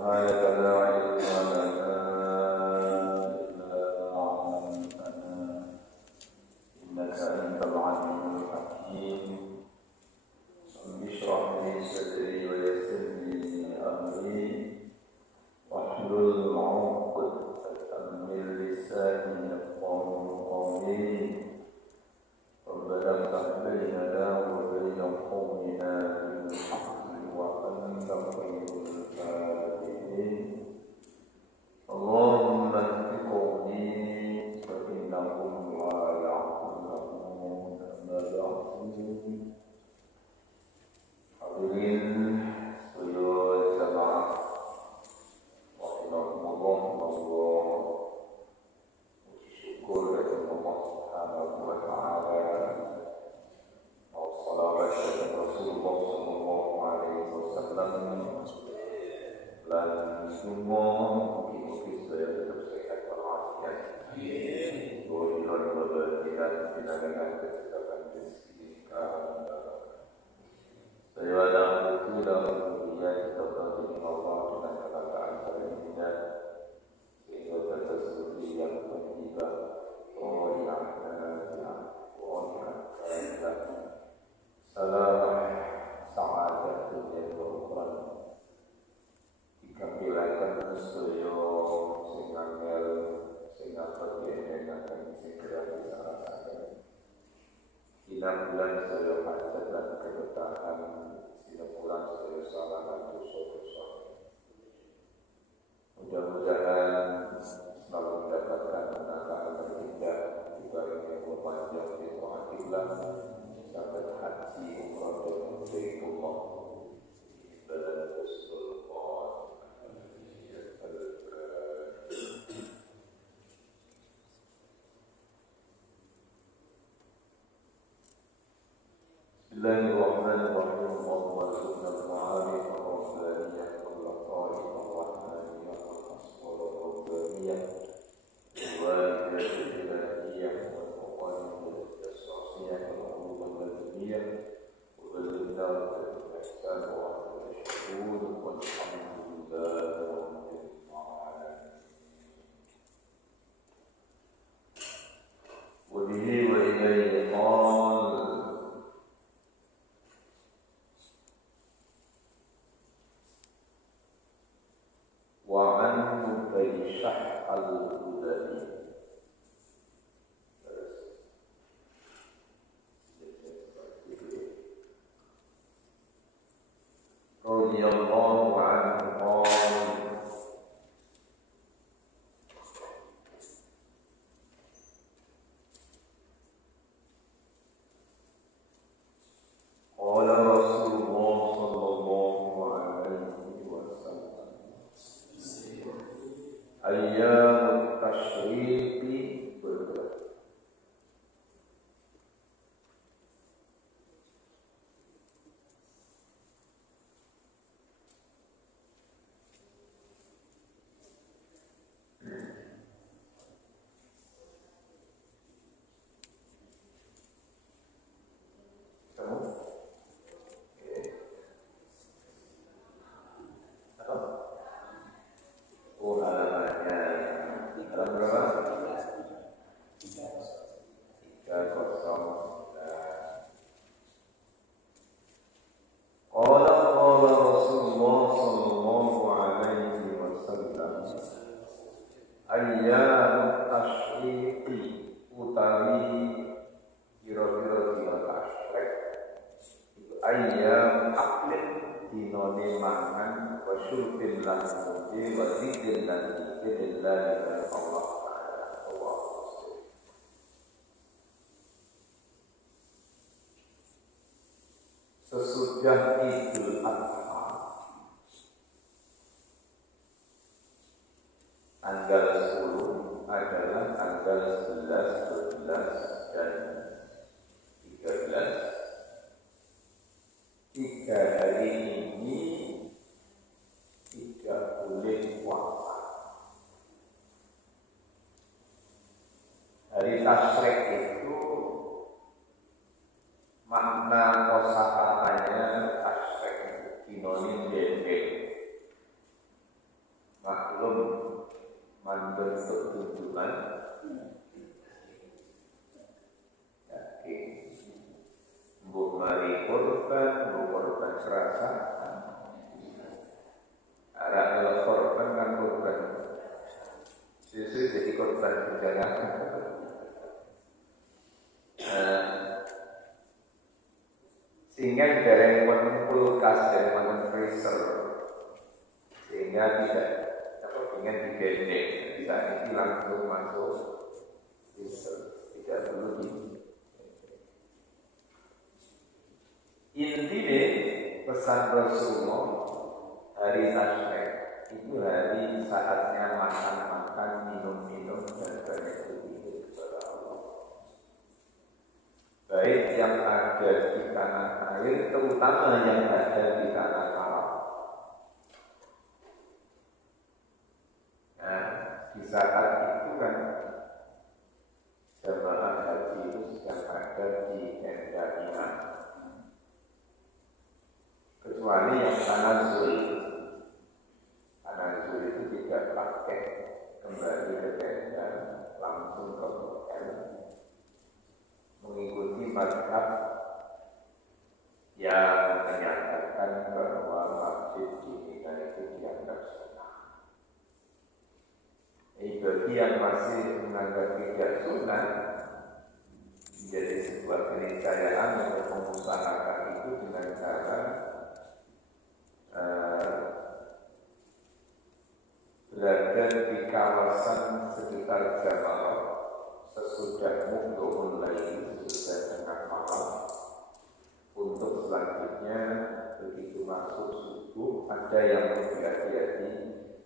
سبحانك لا علم لنا إلا ما علمتنا إنك أنت العليم الحكيم رب اشرح لي صدري ويسر لي أمري واحلل عقدة من لساني يفقهوا قولي ربنا افتح بيننا وبين قومنا بالحق وأنت خير الفاتحين اللهم اهد قومي فإنهم لا يعقلون أما بعد hadirin seluruh jamaah rahimakumullah, Allah puji syukur kepada Allah Subhanahu wa taala. Wassalatu wassalamu Rasulullah sallallahu alaihi wasallam. Dan semua mungkin saya tetap sehat walafiat. Amin. Doa kita dengan kesehatan rezeki. Saya ada itu dalam dunia kita berdoa Allah dengan kata-kata sehingga sesuatu yang tiba oh ya salam sa'adat dunia Quran dikapilakan sesuatu singangel singapura dengan segera disarakan bila bulan saya hajat dan keberkahan bila bulan saya salah dan dosa-dosa. Mudah-mudahan selalu mendapatkan kemenangan terindah dibalik yang berpanjang di ta'atillah sampai haji umrah dan baitullah dan Rasulullah. Bismillahirrahmanirrahim. Allahumma arzuqna al-ma'arif al-rabbaniyah wal-lataif al-rahmaniyah wal-aswar al-rabbaniyah wal-walidiyah al-ilahiyah wal-muqaniyah al-sasiyah wal-ulumah al-badiyah wal-baldar al-ihsan wal-ashhud wal-hamdulillah wa bihi wa ilayhi qal sesudah Idul Adha tanggal 10 adalah tanggal 11, 12 dan 13. 3 hari ini tidak boleh puasa. Hari Tasyrik itu makna kosakatanya Tasyrik dinonin dendeng. bentuk tuntunan mbok mari korban, mbok korban serasa arah adalah korban kan korban sesuai jadi korban perjalanan. Sehingga dari kulkas dan freezer sehingga tidak ingin digendeng, bisa ini langsung masuk freezer, tidak perlu di. Intinya pesan Rasulullah hari Tasyrik itu hari saatnya makan-makan, minum-minum dan berzikir kepada Allah. Baik yang ada di tanah air, terutama yang ada di tanah Arab. Nah, di saat itu kan jemaah haji itu sedang ada di tenda iman. Kecuali yang tanazul itu tidak pakai kembali ke tenda, langsung ke hotel, mengikuti mazhab yang menyatakan bahwa masjid di Mina itu dianggap sunnah. Bagi yang masih menganggap tidak sunnah, menjadi sebuah keniscayaan untuk mengusahakan itu dengan cara berada di kawasan sekitar Jamal sesudah muhdhul lail, sesudah tengah malam, untuk selanjutnya begitu masuk subuh ada yang lebih hati-hati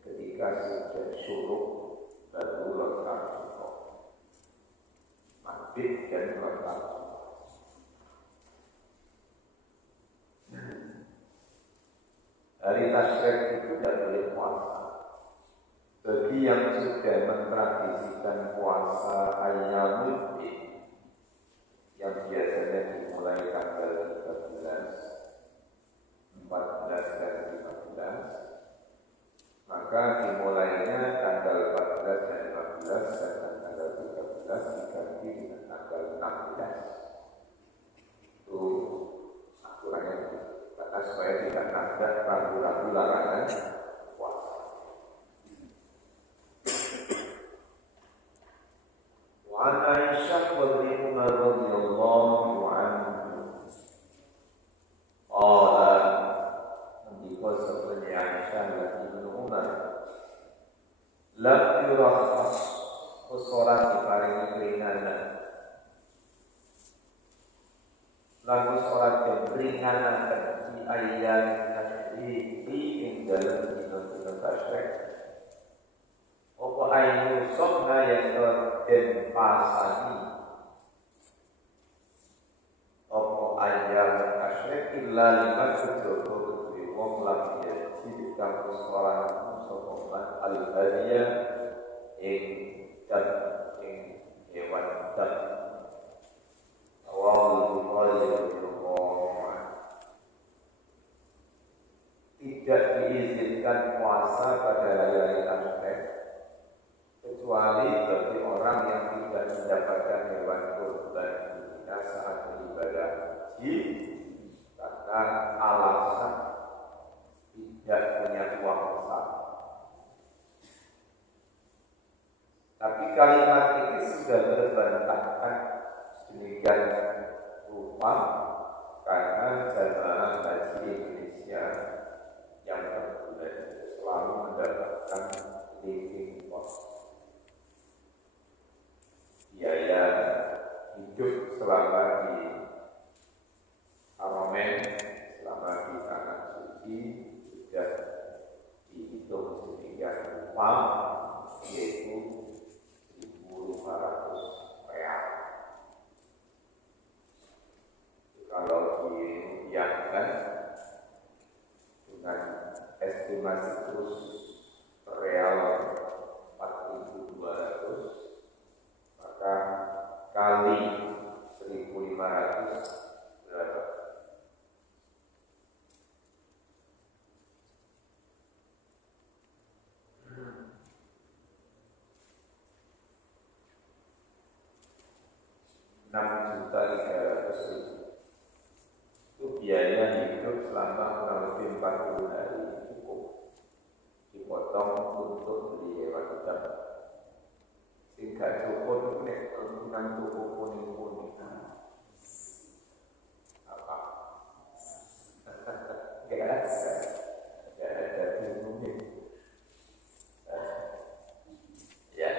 ketika sudah syuruk baru letak maghrib dan letak. Hari Tasyrik itu tidak boleh puasa. Bagi yang sudah mentradisikan puasa ayyamul bid yang biasanya dimulai tanggal 13, 14 dan 15, maka dimulainya tanggal 14 dan 15 dan tanggal 13 diganti dengan tanggal 16. Itu aturannya karena supaya tidak ada ragu-ragu larangan puasa. Wa Aisyah radhiyallahu anhu qala ndika sabene Aisyah lan Umar lam yurakhas ora diparingi keringanan lalu ora diberinganan di ayat tasyrik ing dalam dina tasyrik apa ayu sokna yang den pasani apa ayat tasyrik illa lima kudu wong lagi di kampus orang sokongan al-hadiya ing dan ing hewan dan awal tidak diizinkan puasa pada hari-hari Tasyrik kecuali bagi orang yang tidak mendapatkan hewan kurban saat beribadah haji karena alasan tidak punya uang besar. Tapi kalimat ini sudah berbantahkan sedemikian rupa karena jemaah haji Indonesia yang terbulan selalu mendapatkan living cost, biaya hidup selama di Haramain, selama di tanah suci sudah dihitung sedemikian rupa, yaitu 1.500 real. Kalau dirupiahkan dengan estimasi kurs real 4.200, maka kali 1.500 berapa? 6.300.000. Itu biaya hidup selama kurang lebih 40 hari cukup dipotong untuk beli hewan hidup. Sehingga cukup itu nek kerukunan tuku kuning-kuning apa? Tidak ada kuning. Ya.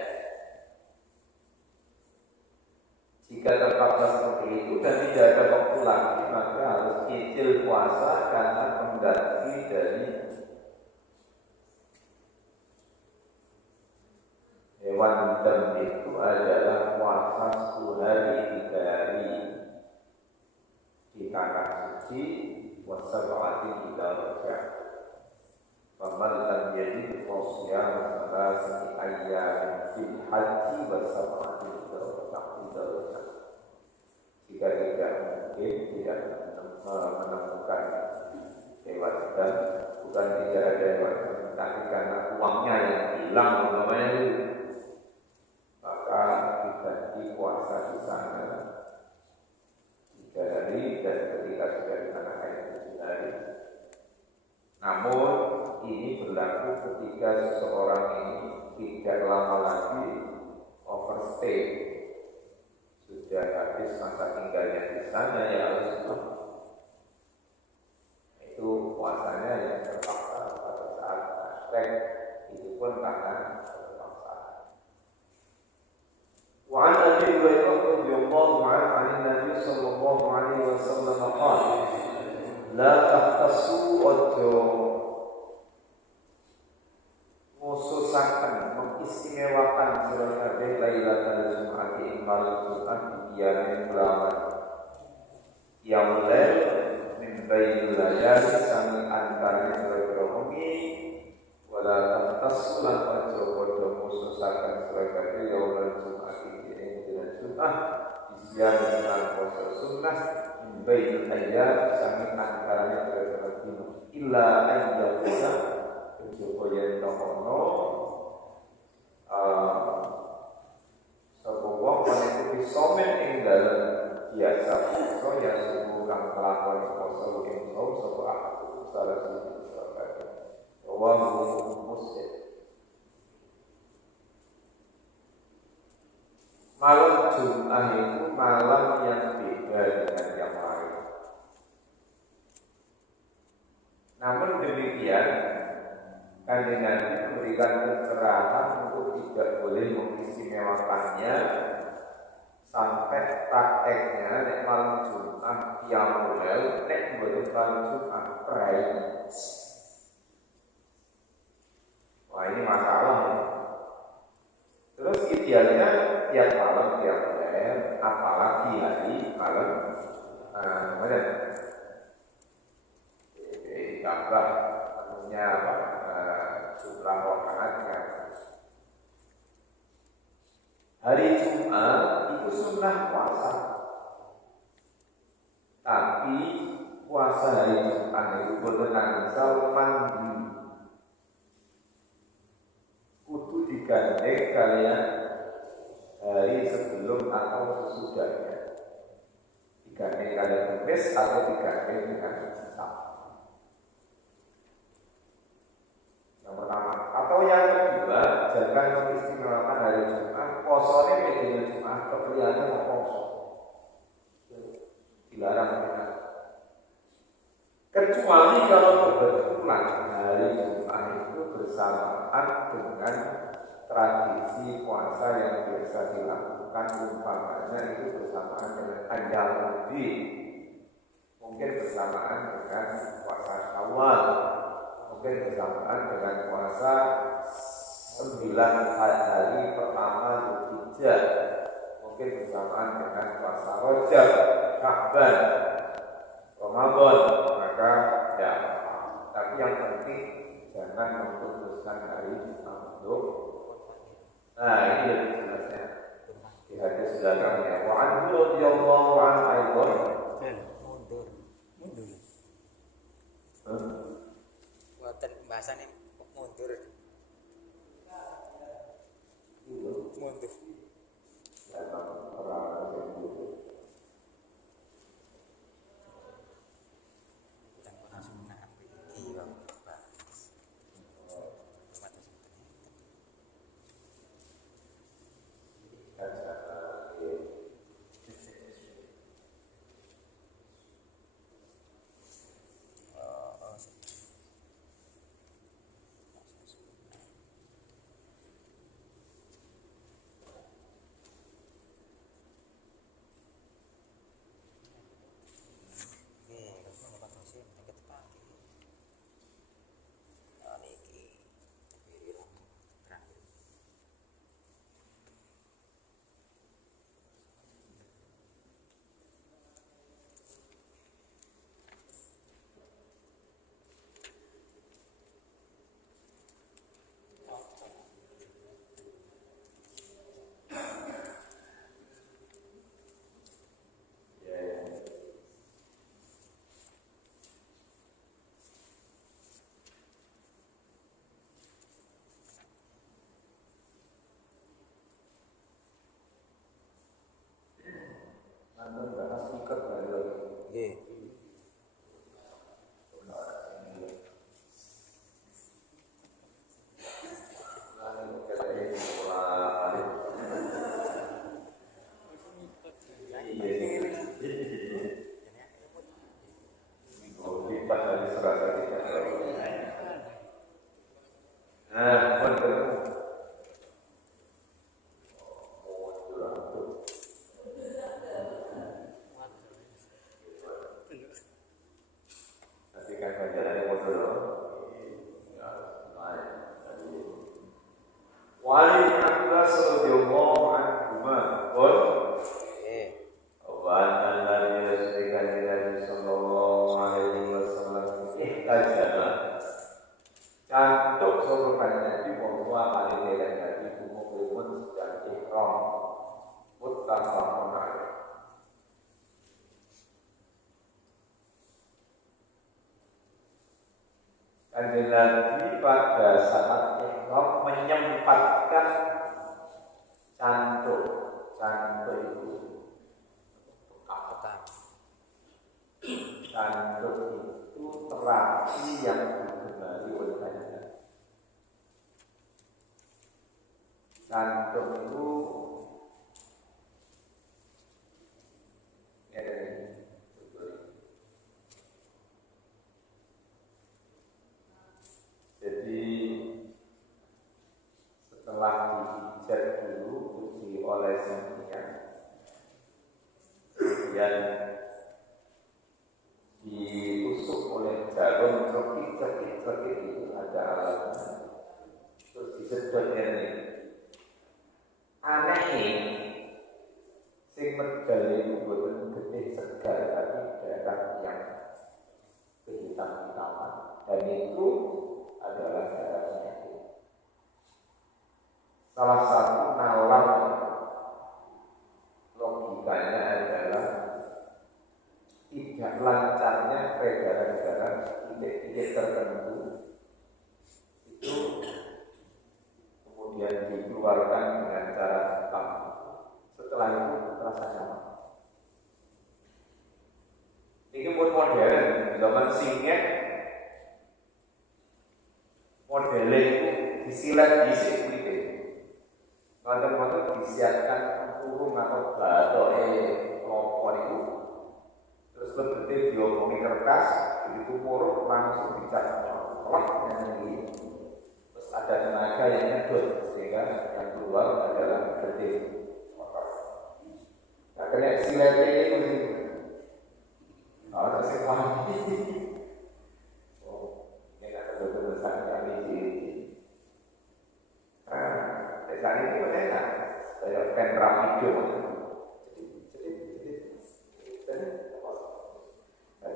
Jika terpaksa seperti itu dan tidak ada waktu lagi, maka harus cicil puasa karena pengganti dari hewan hitam itu adalah puasa 10 hari 3 hari di tanah suci, puasa berarti 3 rakaat. Faman lam yajid fasiyam salasati ayyamin fil haji wa sab'ati dzulhijjah. Jika tidak mungkin tidak menemukan hewan hitam, bukan tidak ada hewan hitam, tapi karena uangnya yang hilang umpamanya itu, maka diganti puasa di sana 3 hari dan ketika sudah di tanah air 7 hari. Namun ini berlaku ketika seseorang ini tidak lama lagi overstay, sudah habis masa tinggalnya di sana, ya harus itu puasanya yang terpaksa pada saat hashtag itu pun karena terpaksa. Wa an Abi Hurairah radhiyallahu anhu 'an Nabi sallallahu alaihi wasallam qala la tahtasu ojo khususaken mengistimewakan sira kabeh Lailatul Jumat ing malam Jumat diyamin kelawan yang mulai min bainil layali sami antara sira wengi wala tahtasu lan ojo padha khususaken sira kabeh yaumul Jumat ing dina Jumat diyamin lan poso sunnah min bainil ayyam sami antara sira dina illa ayyuka kejaba yen tokono sapa wong menika pisomen ing dalem biasa poso ya suku kang kelakon poso ing sapa aku salah siji sahabat wa muslim. Malam Jumat itu malam yang beda dengan yang lain. Namun demikian Kanjeng Nabi memberikan keterangan untuk tidak boleh mengistimewakannya sampai prakteknya nek malam Jumat yang mulai nek boleh malam Jumat prai. Wah ini masalah ya. Terus idealnya tiap malam tiap mulai, apalagi hari malam mana? Tambah anunya apa? Jumlah rakaatnya. Hari Jumat itu sunnah puasa, tapi puasa hari Jumat itu benar-benar mandi, kudu digandeng kalian hari sebelum atau sesudahnya, digandeng kalian Kamis atau digandeng dengan Sabtu. Yang pertama, atau yang kedua, jangan mengistimewakan hari Jumat. Posone medianya Jumat, kepriannya mau poso, dilarang kita. Kecuali kalau kebetulan hari Jumat itu bersamaan dengan tradisi puasa yang biasa dilakukan, umpamanya itu bersamaan dengan Ayyamul, mungkin bersamaan dengan puasa Syawal, mungkin bersamaan dengan puasa 9 hari pertama Dzulhijjah, mungkin bersamaan dengan puasa Rajab, Sya'ban, Ramadan, maka ya. Tapi yang penting jangan memutuskan hari untuk. Nah ini lebih jelasnya di hadis belakangnya. Wa anhu radhiyallahu anhu aidan mundur. Buatan pembahasan ini mundur. Mundur. Mundur. Ya, orang yang mundur. Pun ketemu. Mundur aku. Nanti kan jalannya mundur loh. Ya, naik. Wali Abbas radhiyallahu anhuma qol wa anna Nabi sallallahu alaihi wasallam ihtajama cantuk sapa Nabi bahwa kali Nabi umum sedang ihram muttafaqun alaih. Kanjeng Nabi pada saat ihram menyempatkan cantuk itu cantuk itu terapi yang digemari oleh banyak. Cantuk itu jadi setelah dihijat dulu diolesin minyak, kemudian ditusuk oleh jarum cekik itu ada alatnya, terus disedot ini. Aneh sing medal itu boten getih segar tapi darah yang kehitam-hitaman, dan itu adalah darah penyakit. Salah satu nalar logikanya adalah tidak lancarnya peredaran darah titik-titik tertentu itu kemudian dikeluarkan dengan cara hitam. Setelah itu terasa nyaman. Ini pun modern, zaman singkat modelnya itu disilat di kulitnya. Kalau disiapkan kurung atau batok kelopon itu, terus lebih diomongi kertas, itu muruk langsung dicat kolak ini. Terus ada tenaga yang nyedot sehingga yang keluar adalah getih. Nah, kena silatnya itu sih. Ada sekolah. Oh, ini kan betul-betul sangat ini. Nah, saat ini enak. Saya kamera video.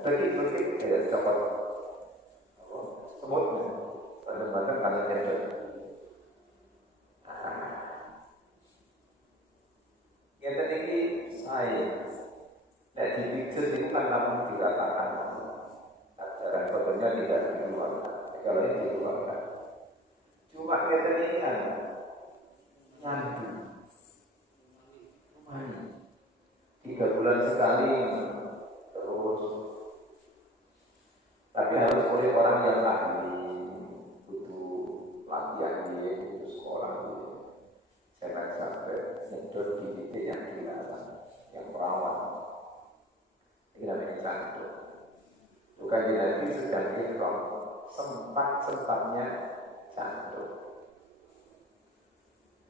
Jadi kayak coklat. Semut. Kadang-kadang kalian nyedot. Yang tadi saya dipikir itu kan namun dikatakan ajaran fotonya tidak dikeluarkan. Kalau ini dikeluarkan, cuma kita ini kan mandi 3 bulan sekali terus, tapi harus oleh orang yang ahli, butuh latihan dia, butuh sekolah dia. Jangan sampai nyedot di titik yang dilarang, yang perawan. Ini namanya cantuk. Bukan Nabi sedang ihram, sempat-sempatnya cantuk.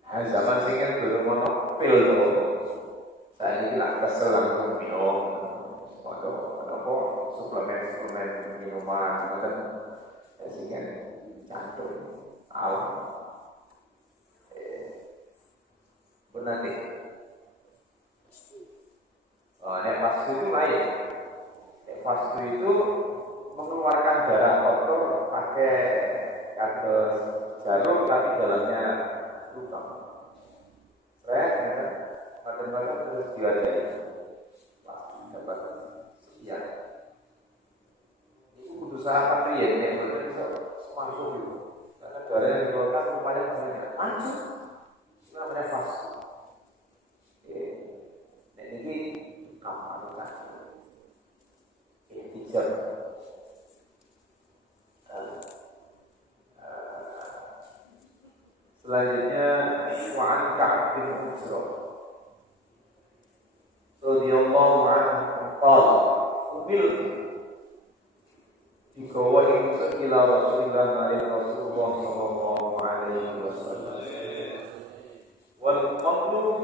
Nah, zaman sini kan belum mau pil loh. Saya ini lah kesel langsung minum, atau suplemen minuman, dan sehingga cantuk alam. Benar nih. Nefas itu lain. Nefas itu mengeluarkan darah kotor pakai kardus jarum tapi dalamnya lubang. Saya kadang-kadang terus diadai. Dapat sekian. Itu butuh sahabat ya, yang bisa masuk itu. Karena darah yang dikeluarkan rupanya banyak. Lanjut. Kita nefas. Ini amalkan ihtijab. Selanjutnya wa'an Ka'ab bin Ujrah radhiyallahu anhu qala ubil digawa ing ila Rasulullah sallallahu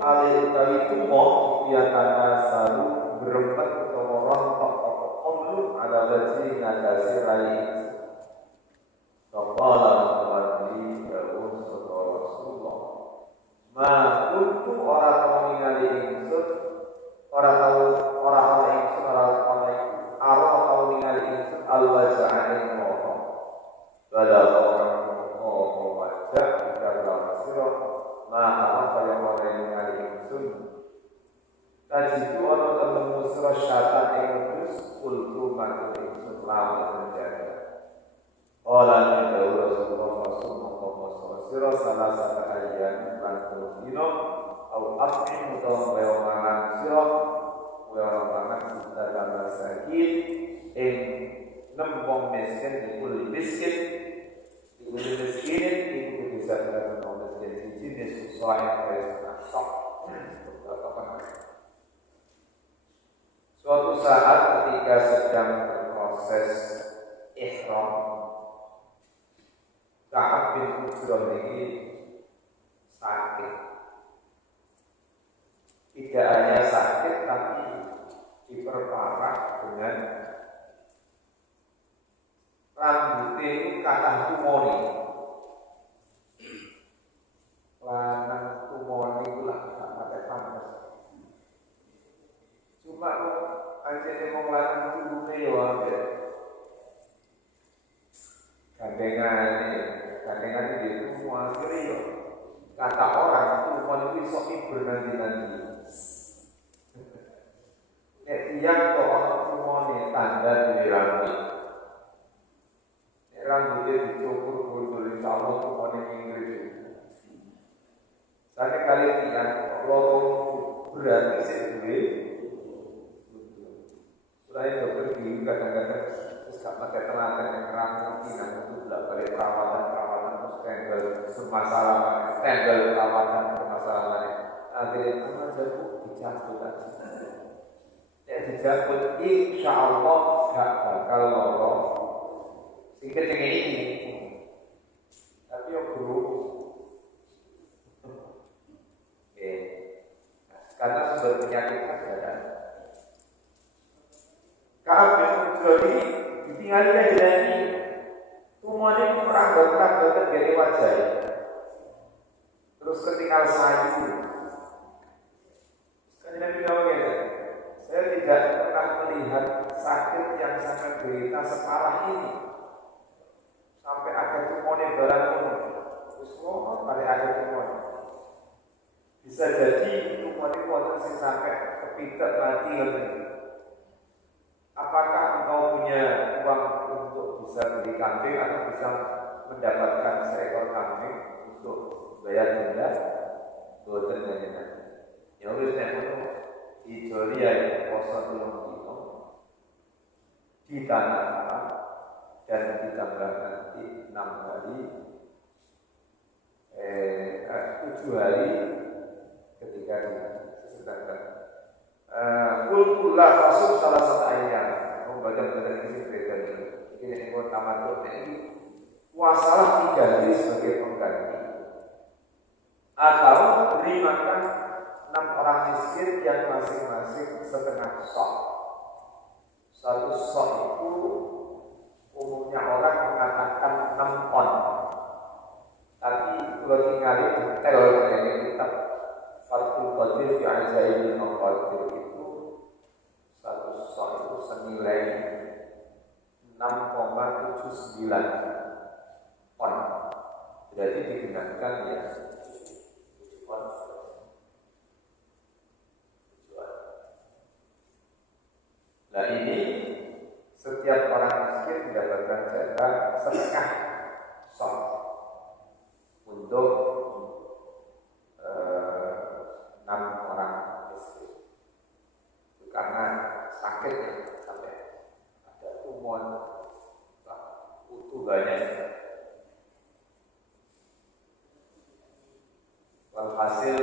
alih utawi tumo ya tanasalu berempat utawa rontok apa qawlu ala wajhi ngatasi rai faqala Nabi Dawud sallallahu Rasulullah ma kuntu ora tau ningali ingsun ora tau ingsun tau ningali ingsun al-waja'in moho bala orang moho wajah dalam sirah maka apa yang orang ningali ingsun tajidu ana ketemu sirah syatan ing wedhus kultu matu ingsun lawan menjaga Ola Dawud Rasulullah sallallahu sirah salah satu ayat lan dino au asmi utawa bayo mangan sirah bayo mangan dalam sakit ing nembong miskin dikuli miskin itu bisa dilakukan miskin jenis sesuai dengan sok. Suatu saat ketika sedang berproses ihram, Ka'ab bin Ujrah ini sakit. Tidak hanya sakit tapi diperparah dengan rambutnya itu kata tumoni. Lanang tumoni itu lah gak pakai panas. Cuma anjene wong lanang tumone yo ambek gandengan itu semua akhirnya yo kata orang tumoni itu iso ibu nanti. Nek tiyang kok ana tumone tanda di rambut. Rambutnya dicukur gundul insyaallah tumone Inggris. Saya kali tiang lorong berarti sih duwe. Selain dokter gigi kadang-kadang terus gak pakai tenaga yang rambut tidak untuk balik perawatan terus tanggal permasalahan permasalahan akhirnya anak jago dicabut aja. Ya dicabut insyaallah gak bakal lorong. Singkat yang ini, tapi yang guru, karena sumber penyakit ada. Ka'ab bin Ujrah ini ditinggalnya jalan ini, semuanya perangkat terjadi wajah. Terus ketinggal sayu. Sekali lagi begini, saya tidak pernah melihat sakit yang sangat derita separah ini. Sampai ada tumone barang umum, terus ngomong pada ada tumone. Bisa jadi tumone potensi sampai kepitek mati lagi. Apakah engkau punya uang untuk bisa beli kambing atau bisa mendapatkan seekor kambing untuk bayar denda? Boten jenengan. Ya wis nek ngono, Ijoria yang poso tulung dino di tanah Arab dan ditambah nanti 6 hari 7 hari ketika disedangkan kultulah fasum salah satu ayat membaca isi berita ini yang tamatut ini puasalah 3 hari sebagai pengganti atau beri makan 6 orang miskin yang masing-masing setengah sok. Satu sok itu umumnya orang mengatakan 6 on. Tapi kalau tinggal detail dari kitab Fathul Qadir fi Ajaibul Maqadir itu satu sok itu senilai 6,79 on. Jadi digunakan ya 7 on. Nah ini setiap orang miskin mendapatkan jatah setengah sok untuk 6 orang miskin. Itu karena sakit ya, sampai ada tumor, butuh banyak. Walhasil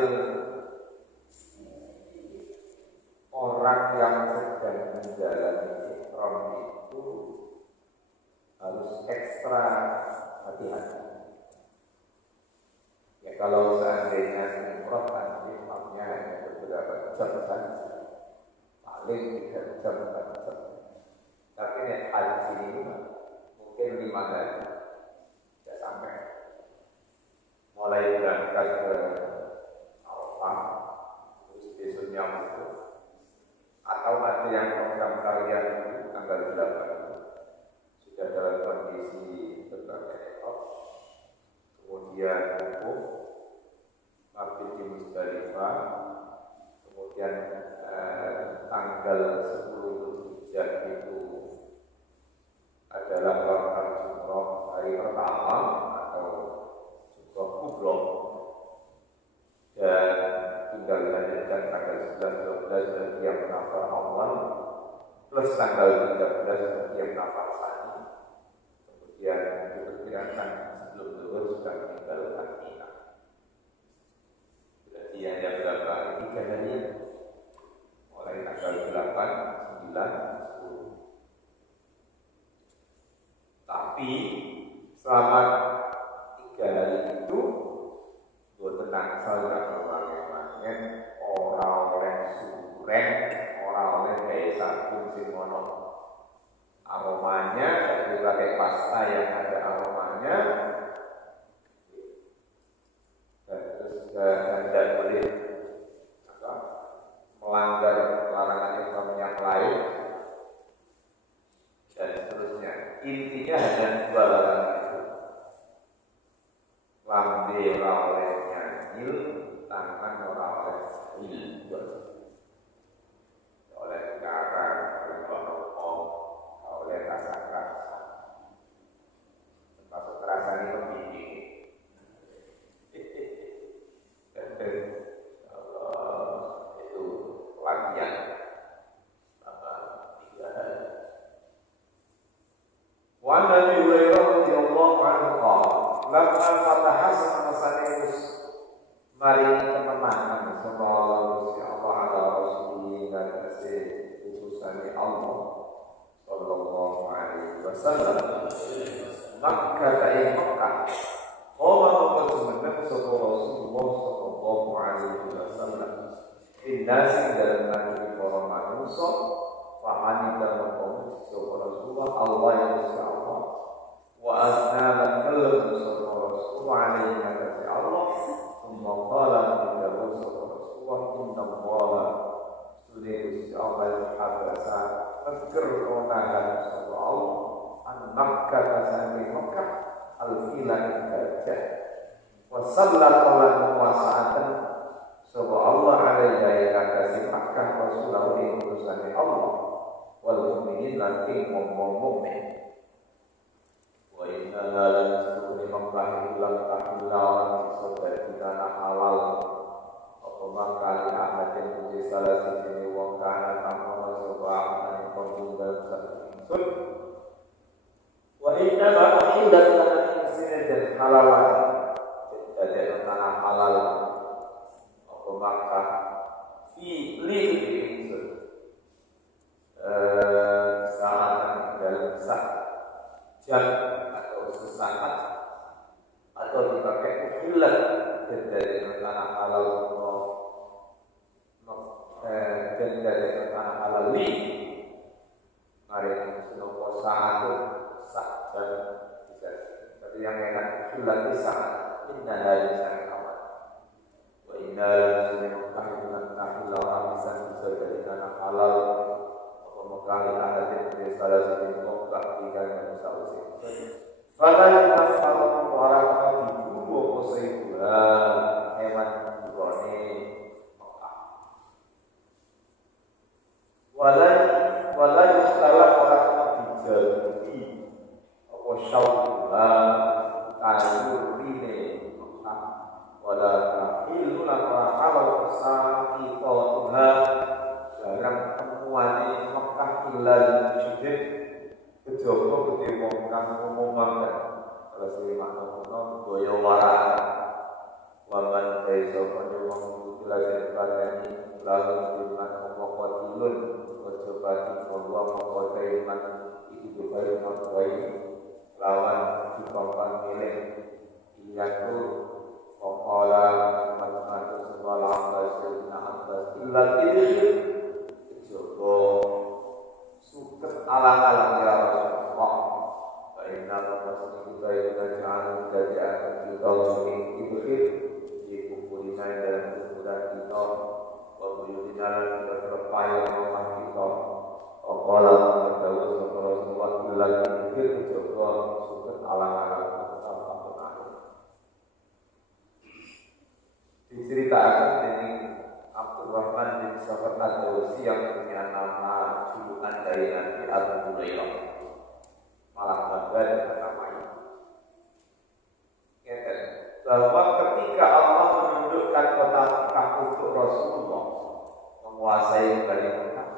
orang yang sedang menjalani ihram itu harus ekstra hati-hati. Ya kalau seandainya umroh kan imamnya jam saja, paling 3 jam 4 jam. Tapi nek haji ini mungkin 5 hari tidak sampai. Mulai berangkat ke Arafah, terus besoknya itu, atau ada yang program kalian tanggal 8 sudah dalam kondisi berbagai ekor, kemudian wukuf, mabit di Muzdalifah, kemudian tanggal 10 Dzulhijjah itu adalah waktu jumroh hari pertama atau jumroh kubro, dan tinggal dilanjutkan tanggal 11, 12 dan tiap nafar awal plus tanggal 13 tiap nafar sani. Kemudian diperkirakan sebelum zuhur sudah meninggalkan Mina. Berarti hanya berapa hari? 3 hari, mulai tanggal 8, 9, 10. Tapi selama 3 hari itu tenang saja kewangan orang oleh sureng, orang oleh gaya sabun simono. Aromanya dari pakai pasta yang ada aromanya, dan terus tidak boleh melanggar larangan Islam yang lain, dan seterusnya. Intinya hanya 2 larangan itu. Lambe oleh nyanyi, tangan oleh il, oleh sekarang, oleh ngomong, oleh rasa-rasa. Termasuk rasa ini begini. Itu latihan selama 3 hari. Wa Nabi Hurairah radhiyallahu anhu qala, lamma fataha sanasaneus mari kemenangan sama Allah ala Rasulullah kasih utusan Allah sallallahu alaihi wasallam. Maka dari Mekah qala Rasulullah sallallahu alaihi wasallam indasi dalam negeri para manusia fahani dan memuji Rasulullah Allah yang Allah wa asna lakal Rasulullah alaihi kasih Allah. Qala inna Rasulullah inna Allah sudah Allah habasa fakir onahan Allah an Makkah kasani Makkah al-filan gajah wa sallallahu wasa'atan sapa Allah alaihi kasih Makkah Rasulullah ing utusane Allah wal mukminin lan ing mukmin. Wa inna lan sunni Makkah ilang tahilal sobat kita halal apa makali ahad yang puji salah sini wong kana tamama sobat yang pembunggal sun. Wa inna ma uhidat lana sini dan halalan jadi tanah halal apa Makkah fi lil sun saat dalam sah jam atau sesaat atau dipakai uhilat dari tanah halal dan dari tanah halal li mari sudah saat dan bisa. Tapi yang enak uhilat di saat inna dari sana kawan wa inna dari mengkahidukan tahilah bisa dari tanah halal atau mengkahidukan dari salah satu mengkah tiga yang bisa usik. Fala yafalun warahmatullahi wabarakatuh. Hewan burone Mekah. Wala yusalah orang dijalui apa syauha kayurine Mekah. Wala tahilu laka halal kesaki Tuhan jarang temuane Mekah ilal syidid kejaba gede wong kang umum banget. Kalau sing makna boyo wara waman desa pada wong belajar badani lalu diman kokotilun ojo bati bahwa kokotiman itu baru makwai lawan dikongkon milik iyaku kokola matmatu sebuah lambat sebuah illa jalan berpaya rumah kita. Okola berdaus sama Rasulullah bilang pikir coba suket alang-alang apapun aku. Diceritakan ini Abdurrahman bin Safar Ad-Dawsi yang punya nama julukan dari Nabi Abu Hurairah. Malah bangga dengan namanya. Bahwa ketika Allah menundukkan kota Mekah untuk Rasulullah menguasai Bani Mekah,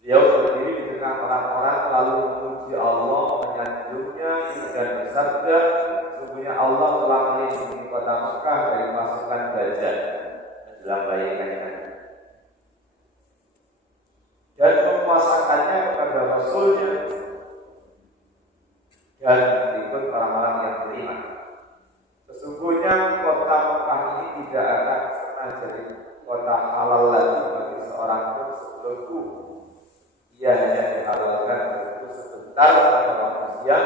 beliau berdiri di tengah orang-orang lalu memuji Allah, menyanjungnya dan bersabda, sesungguhnya Allah telah melindungi kota Mekah dari pasukan Dajjal menjelang bayangannya dan memuasakannya kepada Rasulnya dan berikut orang-orang yang beriman. Sesungguhnya kota Mekah ini tidak akan pernah jadi kota halal lagi bagi seorang pun sebelumku. Ia hanya dihalalkan itu sebentar pada manusia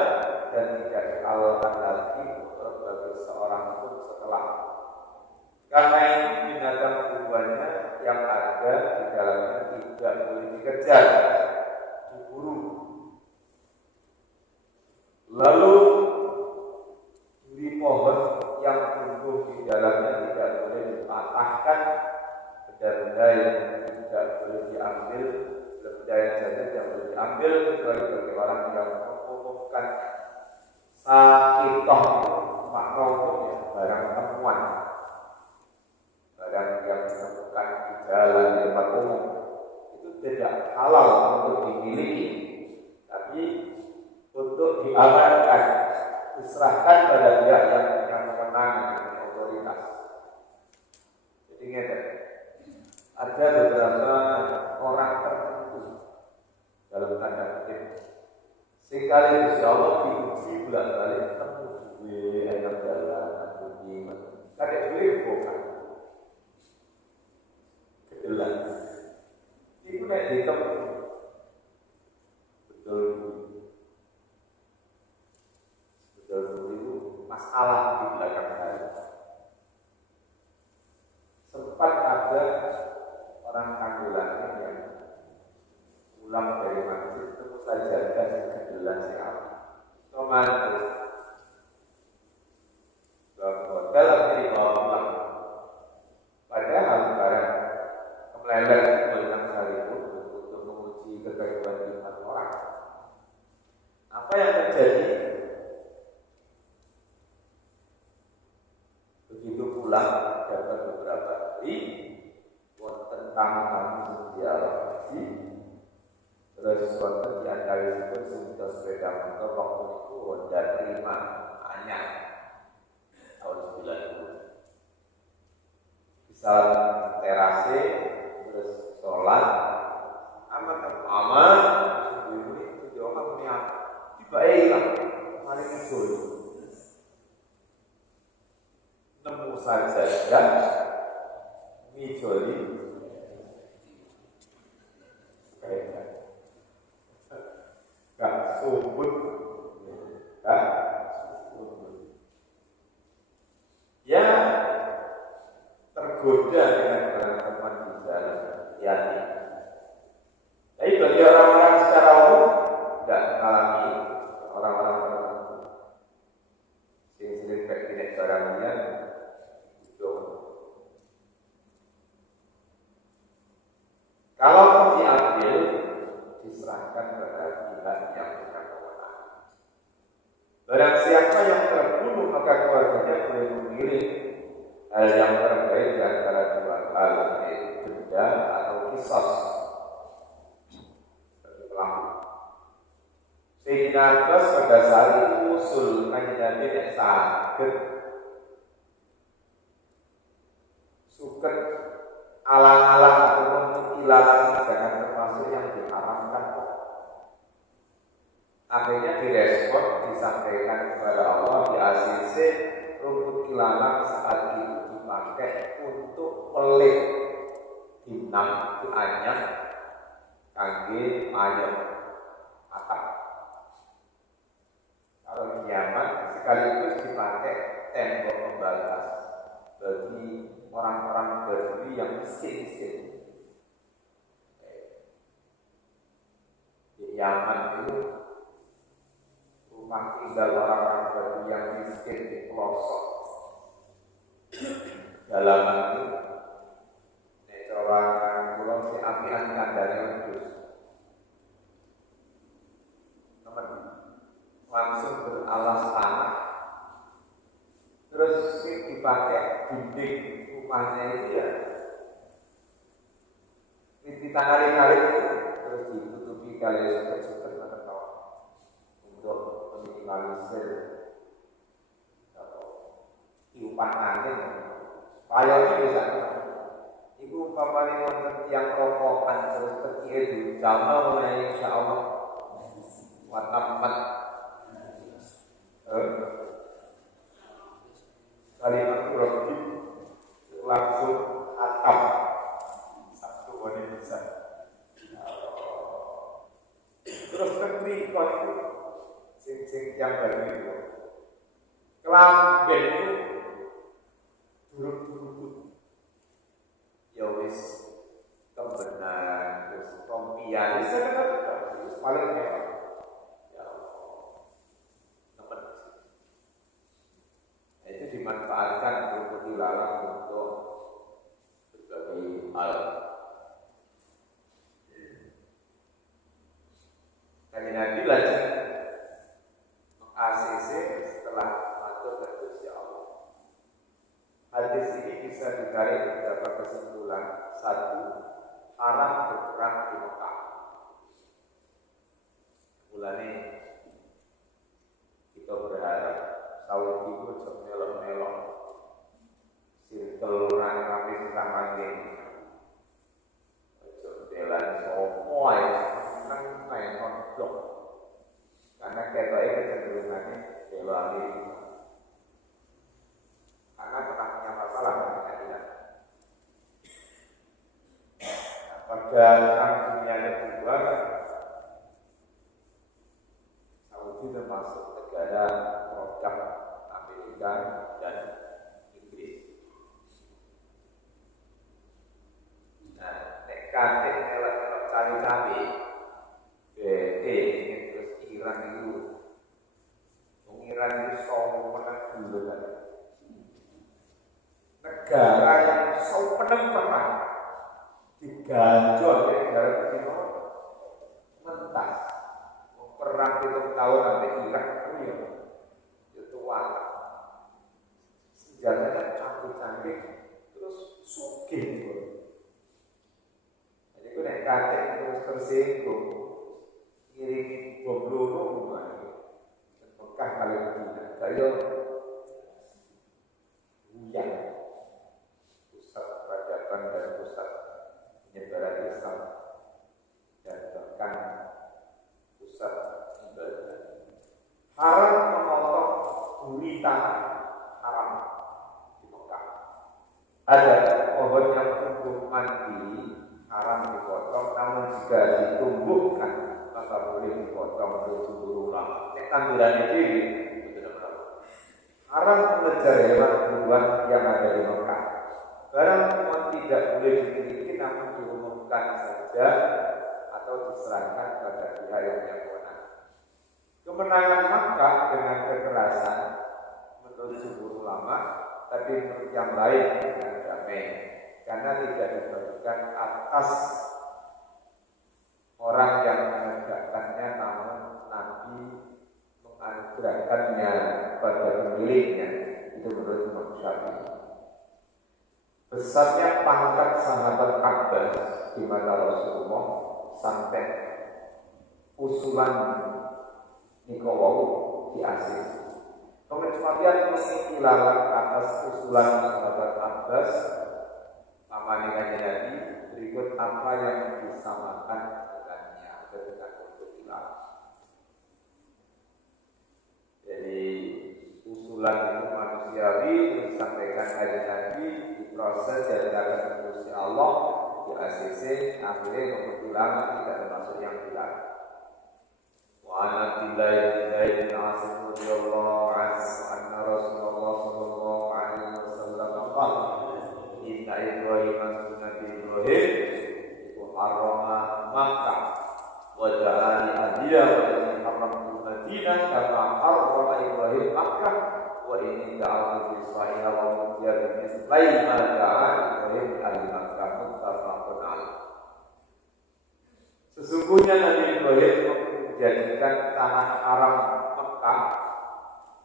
dan tidak dihalalkan lagi bagi seorang pun setelah. Karena itu binatang buruannya yang ada di dalamnya tidak boleh dikejar, diburu. Lalu duri pohon yang tumbuh di dalamnya tidak boleh dipatahkan, benda-benda yang tidak boleh diambil, benda yang jatuh tidak boleh diambil kecuali bagi orang yang mengumumkan sakitoh makna umumnya barang temuan, barang yang ditemukan di jalan di tempat umum itu tidak halal untuk dimiliki, tapi untuk diamankan, diserahkan pada pihak yang punya kewenangan dan otoritas. Jadi ingat, ada beberapa orang tertentu dalam tanda kutip sekali Gusti Allah diuji bolak-balik temu duwe enak jalan atau gimana. Kadek duwe bukan kedelan. Iku nek ditemu betul itu masalah di belakang hari. Sempat ada orang Kanggulangan yang pulang dari masjid terus saja kasih kedelan siapa. Cuman hotel akhirnya dibawa pulang. Padahal barang kemelelet belakang hari itu untuk menguji kegagalan iman orang. Apa yang terjadi? Begitu pulang dapat beberapa hari wonten tamu-tamu ziarah haji, terus wonten di antara itu sudah sepeda motor waktu itu Honda Prima anyar tahun 90. Bisa terase terus sholat aman sendiri itu orang punya tiba hilang hari itu nemu saja dan mijoli kayak gak sumbut ya tergoda dengan barang teman di jalan hati. Tapi bagi orang-orang secara umum tidak mengalami orang-orang tertentu sering-sering kayak barangnya kalau mau diambil, diserahkan kepada pihak yang punya kewenangan. Barang siapa yang terbunuh maka keluarganya boleh memilih hal yang terbaik di antara dua hal, yaitu denda atau qisas bagi pelaku. Sehingga Abbas pada saat itu usul Nabi yang sakit suket alang-alang atau menghilang jangan termasuk yang diharamkan. Akhirnya direspon, disampaikan kepada Allah di ACC rumput ilalang saat itu dipakai untuk pelik dinam dianyam kangge ayam atap. Kalau kiamat sekaligus dipakai tembok pembatas bagi orang-orang Badui yang miskin-miskin. miskin di pelosok dalaman itu orang pulau si apian kandangnya terus teman langsung beralas tanah terus dipakai dinding rumahnya itu ya ditangari-tangari terus ditutupi kali suket-suket atau untuk meminimalisir tiupan angin supaya ini bisa itu umpamanya wonten yang rokokan terus kecil di jamal mulai insyaallah watamat kalimat kurang langsung atap satu wanita bisa terus negeri kau itu sing yang dari itu kelamben itu duruk-duruk ya wis kebenaran terus kompian bisa terus paling hebat ya teman itu dimanfaatkan untuk dilarang untuk berbagai hal. Dan Nabi lajeng ACC setelah masuk ke Gusti Allah. Hadis ini bisa ditarik beberapa kesimpulan. Satu, haram berperang di Mekah. Mulane kita berharap Saudi itu melok-melok circle orang rapi sama gini. Jalan semua ya, kan main konflik. Karena kita kecenderungannya belani. Karena pernah punya masalah dengan Madinah. Pada perang dunia kedua, Saudi termasuk negara produk Amerika dan Inggris. Nah, nekatin elok-elok cawe-cawe, terus Iran itu, Iran itu menang dulu kan. Negara yang menang perang diganjol oleh negara Timur mentas perang itu tahun sampai Irak itu watak senjatanya canggih-canggih terus sugih jadi itu nek kakek terus tersinggung ngirimi bom loro Mekah kali Madinah kaya hujan pusat peradaban dan pusat penyebaran Islam dan bahkan pusat ibadah haram memotong bumi tanah haram di Mekah ada pohon yang tumbuh mandi haram dipotong namun jika ditumbuhkan maka boleh dipotong berjumlah ulama tandurannya diri haram mengejar hewan buruan yang ada di Mekah barang memang tidak boleh dimiliki namun diumumkan saja atau diserahkan pada pihak yang berwenang. Kemenangan Makkah dengan kekerasan menurut jumhur ulama, tapi menurut yang lain dengan damai, karena tidak dibagikan atas orang yang menegakkannya, namun Nabi menganugerahkannya pada pemiliknya. Itu menurut Imam Syafi'i. Besarnya pangkat sahabat Abbas di mata Rasulullah sampai usulan Nikowau di Asis. Pengecualian mengikuti lalat atas usulan sahabat Abbas paman Nabi berikut apa yang disamakan dengannya dengan untuk dilarang. Jadi usulan itu manusiawi disampaikan oleh Nabi diproses dari Gusti Allah di ACC akhirnya menurut ulama tidak termasuk yang dilarang. Wa an Abdillah bin Zaid bin Asim radhiyallahu anhu anna Rasulullah sallallahu alaihi wasallam qala inna Ibrahim Nabi Ibrahim harrama Makkah wa ja'ala hadiya wa haramtu Madinah kama harrama Ibrahim Makkah wa wa inni da'awtu fi sa'iha wa mutiyadu mislaima da'an Ibrahim al-Makkah muttafaqun alaih. Sesungguhnya Nabi Ibrahim menjadikan tanah haram Mekah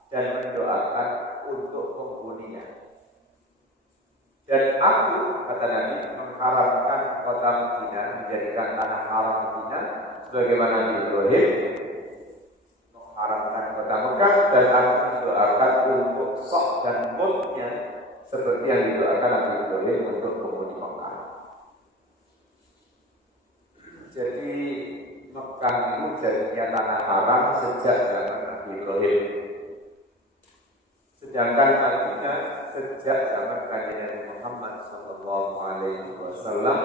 dan mendoakan untuk penghuninya. Dan aku, kata Nabi, mengharamkan kota Madinah, menjadikan tanah haram Madinah sebagaimana Nabi Ibrahim mengharamkan kota Mekah, dan aku mendoakan untuk Sok dan Mutnya seperti yang didoakan Nabi Ibrahim untuk penghuni Mekah. Jadi Mekah itu jadinya tanah haram sejak zaman Nabi Ibrahim. Sedangkan Madinah sejak zaman Nabi Muhammad sallallahu alaihi wasallam.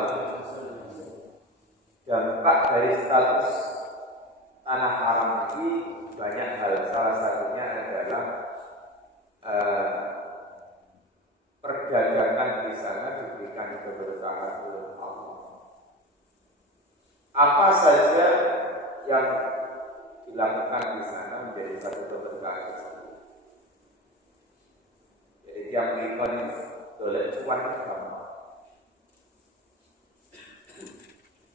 Dampak dari status tanah haram ini banyak hal. Salah satunya adalah perdagangan di sana diberikan keberkahan oleh Allah. Apa saja yang dilakukan di sana menjadi satu keberkahan. Jadi yang mengikon boleh cuan gampang.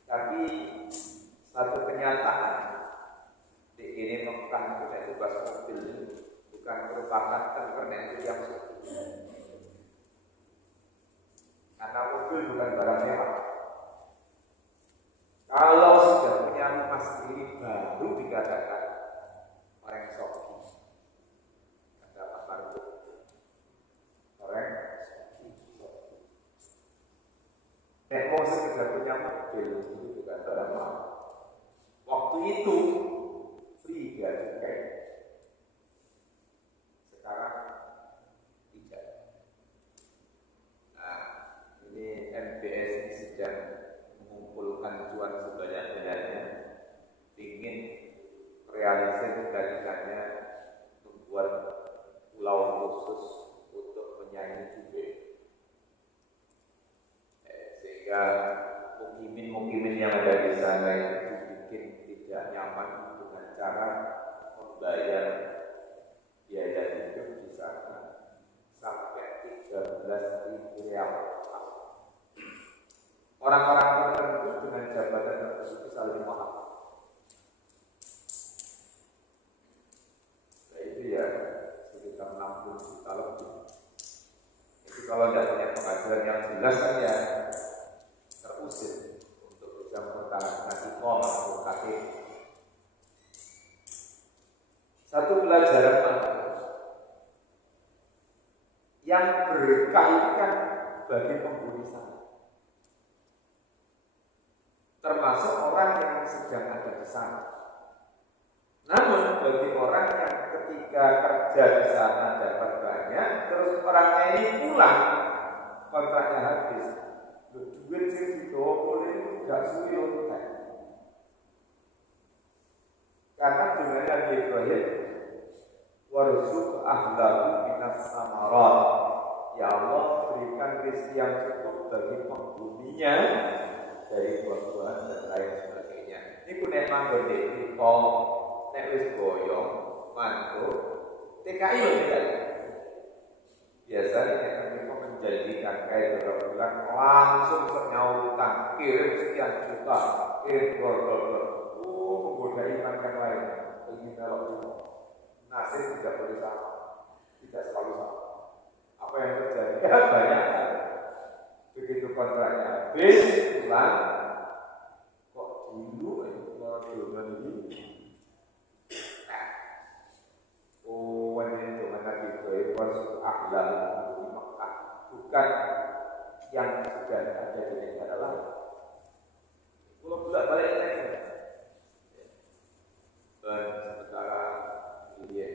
Tapi satu kenyataan di ini Mekah itu saya bas mobil bukan merupakan internet itu yang karena mobil bukan barang mewah. Kalau sudah punya rumah sendiri baru dikatakan orang soki. Ada apa itu? Orang soki. Nek mau sekedar punya mobil itu bukan barang mahal. Waktu itu free gak cukai. Sekarang tidak. Nah, ini MBS ini sedang mengumpulkan cuan sebanyak-banyaknya, ingin realisasi cita-citanya membuat pulau khusus untuk menyaingi Dubai. Sehingga mukimin yang ada di sana itu dibikin tidak nyaman dengan cara membayar biaya hidup di sana sampai 13.000 rial. Orang-orang tertentu dengan jabatan tertentu saling mahal. Nah itu ya sekitar 60 juta lebih. Jadi kalau tidak punya penghasilan yang jelas kan ya terusir untuk bisa mempertahankan iqamah atau KTP. Satu pelajaran yang berkah itu kan bagi penghuni sana. Termasuk orang yang sedang ada di sana. Namun bagi orang yang ketika kerja di sana dapat banyak, terus orangnya ini pulang, kontraknya habis, duit sih didobol itu tidak sulit. Karena dengan Nabi Ibrahim, warzuq ahlahu minas samarat, ya Allah berikan rezeki yang cukup bagi penghuninya dari buah-buahan dan lain sebagainya. Ini punya manggon di kol, nek wis boyong, mantuk, TKI loh tidak. Biasanya mereka menjanjikan kayak beberapa bulan langsung nyawa utang, kirim sekian juta, kirim gol. Menggoda iman yang lain. Begini kalau nasib tidak boleh sama, tidak selalu sama. Apa yang terjadi? Ya banyak. Begitu kontraknya habis, pulang kok dulu orang ini. Wanita itu mana gitu itu harus akhlak di Mekah, bukan yang sudah ada di negara lain. Kalau bolak balik lagi, dan sementara dia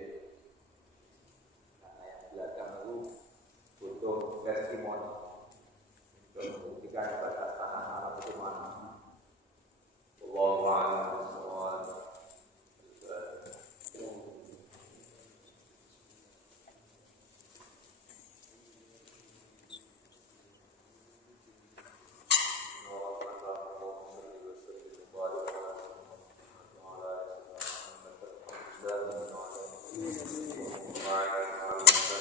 karena yang belakang itu butuh testimoni untuk membuktikan batas tanah haram itu mana. Wallahu a'lam bishawab. Wa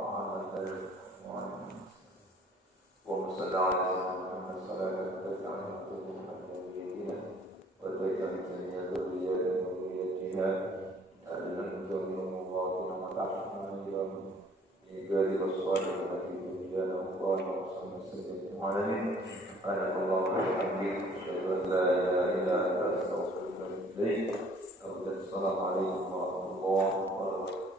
وعامة وصلى على محمد صلاة تجعل من ذريتنا وتجعل من ذريتنا أن تؤمن باطنا وتحكم عبادك الصالحين في دنيانا وقال وسلم عليه سبحانك اللهم وبحمدك أشهد أن لا إله إلا أنت أستغفرك وأتوب إليك. السلام عليكم ورحمة الله وبركاته.